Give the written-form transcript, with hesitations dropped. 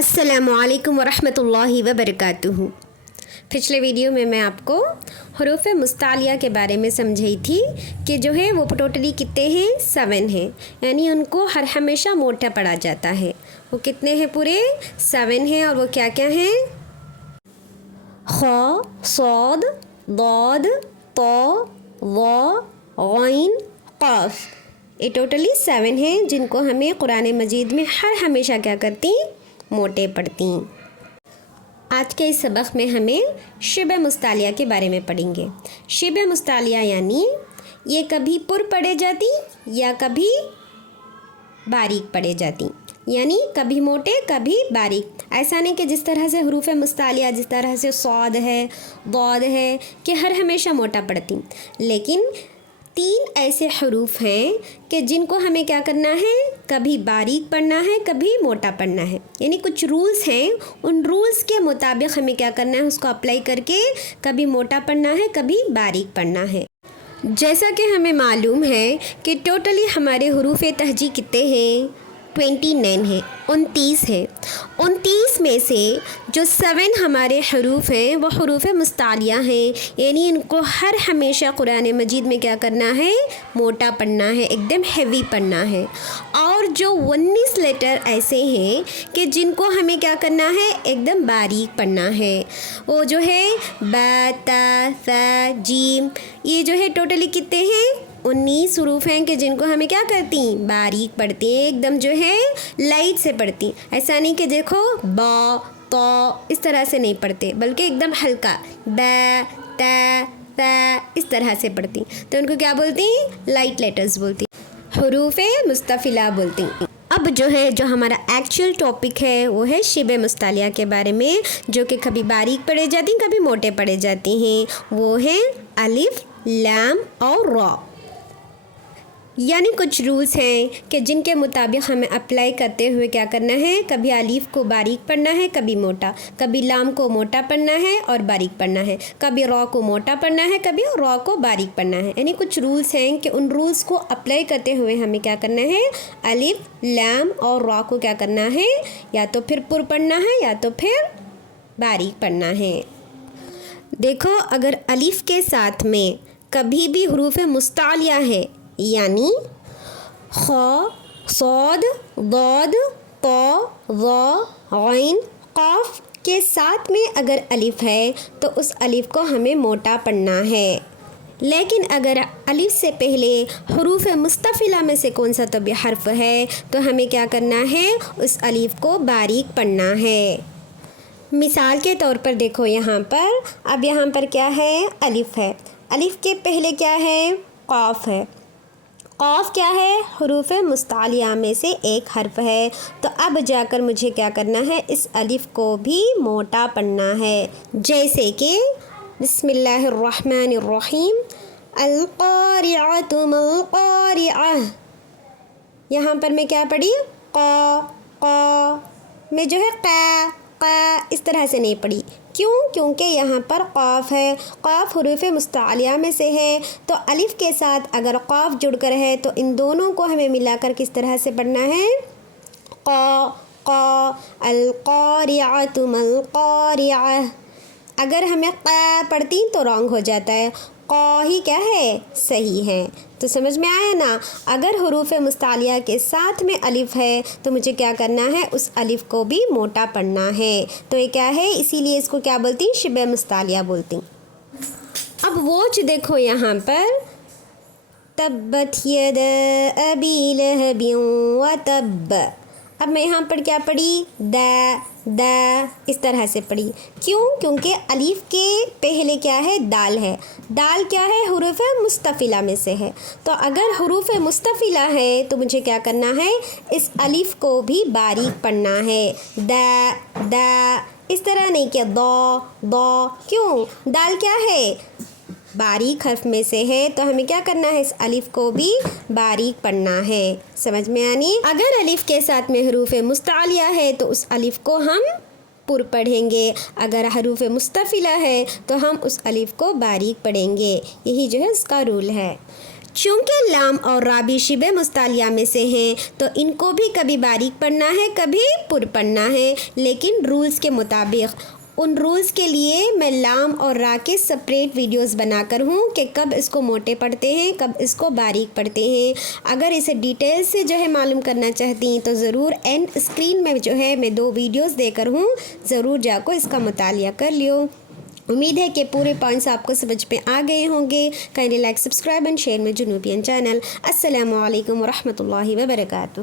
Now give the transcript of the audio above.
السلام علیکم ورحمۃ اللہ وبرکاتہ۔ پچھلے ویڈیو میں آپ کو حروف مستعلیہ کے بارے میں سمجھائی تھی کہ جو ہے وہ ٹوٹلی کتنے ہیں 7 ہیں، یعنی ان کو ہر ہمیشہ موٹا پڑھا جاتا ہے۔ وہ کتنے ہیں؟ پورے 7 ہیں، اور وہ کیا کیا ہیں؟ خ، صاد، ضاد، طا، ظا، غین، قاف۔ یہ ٹوٹلی 7 ہیں جن کو ہمیں قرآن مجید میں ہر ہمیشہ کیا کرتی؟ موٹے پڑھتی۔ آج کے اس سبق میں ہمیں شبہ مستعلیہ کے بارے میں پڑھیں گے۔ شبہ مستعلیہ یعنی یہ کبھی پر پڑھے جاتی یا کبھی باریک پڑھے جاتی، یعنی کبھی موٹے کبھی باریک۔ ایسا نہیں کہ جس طرح سے حروف مستعلیہ، جس طرح سے صاد ہے، ضاد ہے، کہ ہر ہمیشہ موٹا پڑھتی، لیکن 3 ایسے حروف ہیں کہ جن کو ہمیں کیا کرنا ہے؟ کبھی باریک پڑھنا ہے، کبھی موٹا پڑھنا ہے۔ یعنی کچھ رولز ہیں، ان رولز کے مطابق ہمیں کیا کرنا ہے؟ اس کو اپلائی کر کے کبھی موٹا پڑھنا ہے، کبھی باریک پڑھنا ہے۔ جیسا کہ ہمیں معلوم ہے کہ ٹوٹلی ہمارے حروف تہجی کتنے ہیں؟ 29 ہیں، 29 ہیں۔ 29 میں سے جو 7 ہمارے حروف ہیں وہ حروف مستعلیہ ہیں، یعنی ان کو ہر ہمیشہ قرآن مجید میں کیا کرنا ہے؟ موٹا پڑھنا ہے، ایک دم ہیوی پڑھنا ہے۔ اور جو 19 لیٹر ایسے ہیں کہ جن کو ہمیں کیا کرنا ہے؟ ایک دم باریک پڑھنا ہے۔ وہ جو ہے با، تا، ثا، جیم، یہ جو ہے ٹوٹلی کتنے ہیں؟ 19 حروف ہیں کہ جن کو ہمیں کیا کرتی؟ باریک پڑھتی ہیں، ایک دم جو ہے لائٹ سے پڑھتی۔ ایسا نہیں کہ دیکھو با، تا اس طرح سے نہیں پڑھتے، بلکہ ایک دم ہلکا با، تا، ثا اس طرح سے پڑھتی، تو ان کو کیا بولتی؟ لائٹ لیٹرز بولتی، حروف مستفلہ بولتی۔ اب جو ہے جو ہمارا ایکچوئل ٹاپک ہے وہ ہے شبہ مستعلیہ کے بارے میں، جو کہ کبھی باریک پڑھے جاتی کبھی موٹے پڑھے جاتی ہیں۔ وہ ہیں الف، لام اور را۔ یعنی کچھ رولز ہیں کہ جن کے مطابق ہمیں اپلائی کرتے ہوئے کیا کرنا ہے؟ کبھی الف کو باریک پڑھنا ہے، کبھی موٹا، کبھی لام کو موٹا پڑھنا ہے اور باریک پڑھنا ہے، کبھی را کو موٹا پڑھنا ہے، کبھی را کو باریک پڑھنا ہے۔ یعنی کچھ رولز ہیں کہ ان رولز کو اپلائی کرتے ہوئے ہمیں کیا کرنا ہے؟ الف، لام اور را کو کیا کرنا ہے؟ یا تو پھر پر پڑھنا ہے یا تو پھر باریک پڑھنا ہے۔ دیکھو، اگر الف کے ساتھ میں کبھی بھی حروف مستعلیہ ہے، یعنی خ، صاد، ضاد، طا، ظا، غین، قاف کے ساتھ میں اگر الف ہے تو اس الف کو ہمیں موٹا پڑھنا ہے۔ لیکن اگر الف سے پہلے حروف مستفلہ میں سے کون سا تو بھی حرف ہے تو ہمیں کیا کرنا ہے؟ اس الف کو باریک پڑھنا ہے۔ مثال کے طور پر دیکھو یہاں پر، اب یہاں پر کیا ہے؟ الف ہے، الف کے پہلے کیا ہے؟ قاف ہے۔ قاف کیا ہے؟ حروف مستعلیہ میں سے ایک حرف ہے، تو اب جا کر مجھے کیا کرنا ہے؟ اس الف کو بھی موٹا پڑھنا ہے۔ جیسے کہ بسم اللہ الرحمن الرحیم، القارعۃ ما القارعۃ۔ یہاں پر میں کیا پڑھی؟ قا، قا میں جو ہے قا، قا اس طرح سے نہیں پڑھی۔ کیوں؟ کیونکہ یہاں پر قاف ہے، قاف حروف مستعلیہ میں سے ہے، تو الف کے ساتھ اگر قاف جڑ کر ہے تو ان دونوں کو ہمیں ملا کر کس طرح سے پڑھنا ہے؟ قا، قا، القارعۃ ما القارعۃ۔ اگر ہمیں قا پڑھتی تو رانگ ہو جاتا ہے، قا ہی کیا ہے؟ صحیح ہے۔ تو سمجھ میں آیا نا؟ اگر حروف مستعلیہ کے ساتھ میں الف ہے تو مجھے کیا کرنا ہے؟ اس الف کو بھی موٹا پڑھنا ہے۔ تو یہ کیا ہے؟ اسی لیے اس کو کیا بولتی؟ شبہ مستعلیہ بولتی۔ اب واچ دیکھو یہاں پر، تبت یدا ابی لہب وتب۔ اب میں یہاں پر کیا پڑھی؟ دا، دا اس طرح سے پڑھی۔ کیوں؟ کیونکہ الف کے پہلے کیا ہے؟ دال ہے۔ دال کیا ہے؟ حروف مستفلہ میں سے ہے، تو اگر حروف مستفلہ ہے تو مجھے کیا کرنا ہے؟ اس الف کو بھی باریک پڑھنا ہے۔ دا، دا اس طرح نہیں کہ دا، دا۔ کیوں؟ دال کیا ہے؟ باریک حرف میں سے ہے، تو ہمیں کیا کرنا ہے؟ اس الف کو بھی باریک پڑھنا ہے۔ سمجھ میں آنی؟ اگر الف کے ساتھ میں حروف مستعلیہ ہے تو اس الف کو ہم پر پڑھیں گے، اگر حروف مستفلہ ہے تو ہم اس الف کو باریک پڑھیں گے۔ یہی جو ہے اس کا رول ہے۔ چونکہ لام اور را بھی شبہ مستعلیہ میں سے ہیں تو ان کو بھی کبھی باریک پڑھنا ہے کبھی پر پڑھنا ہے، لیکن رولز کے مطابق۔ ان رولز کے لیے میں لام اور را کے سپریٹ ویڈیوز بنا کر ہوں کہ کب اس کو موٹے پڑھتے ہیں کب اس کو باریک پڑھتے ہیں۔ اگر اسے ڈیٹیل سے معلوم کرنا چاہتی ہیں تو ضرور اینڈ اسکرین میں میں 2 ویڈیوز دے کر ہوں، ضرور جا کو اس کا مطالعہ کر لیو۔ امید ہے کہ پورے پوائنٹس آپ کو سمجھ میں آ گئے ہوں گے۔ Kindly like, subscribe and share میں جنوبین چینل۔ السلام علیکم ورحمۃ اللہ وبرکاتہ۔